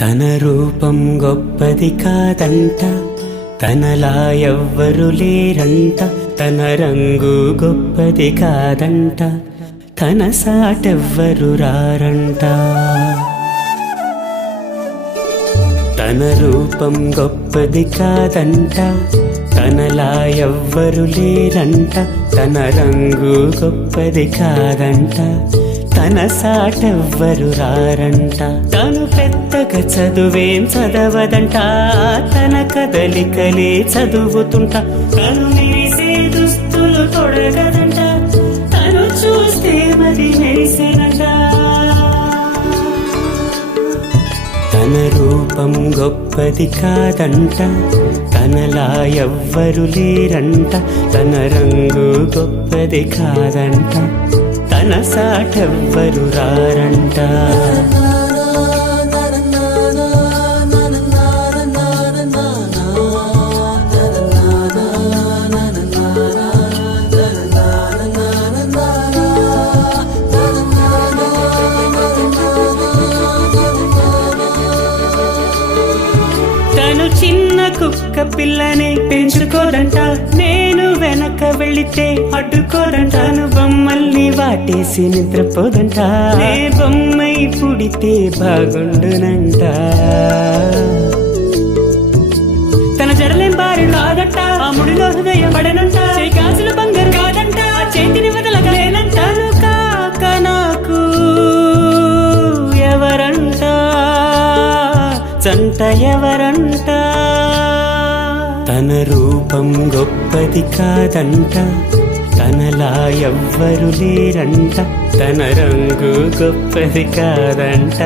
తన రూపం గొప్పది కాదంట, తనలా ఎవ్వరు లేరంట. తన రంగు గొప్పది కాదంట, తన సాటెవ్వరు రారంట. తన రూపం గొప్పది కాదంట, తనలా ఎవ్వరు లేరంట. తన రంగు గొప్పది కాదంట, తన సాటెవ్వరు రారంట. తను పెద్దగా చదువేం చదవదంట, తన కదలికలే చదువుతుంట. తను మెరిసే దుస్తులు తొడగదంట, తను చూస్తే మరి మెరిసేనంట. తన రూపం గొప్పది కాదంట, తనలా ఎవ్వరు లేరంట. తన రంగు గొప్పది కాదంట, తన సాటెవ్వరు రారంట. తను చిన్న కుక్క పిల్లని పెంచుకోదంట, నేను వెనక వెళితే అడ్డుకోదంట. తను బొమ్మల్ని వాటేసి నిద్రపోదంట, నే బొమ్మై పుడితే బాగుండునంట. తన జడలేం బారి కాదంట, ఆ ముడిలో హృదయం పడనంట. గాజుల బంగారు కాదంట, ఆ చేతిని వదలగలేనంట. తను కాక నాకు ఎవరంట, జంట ఎవరంట. తన రూపం గొప్పది కాదంట, తనలా ఎవ్వరు లేరంట. తన రంగు గొప్పది కాదంట,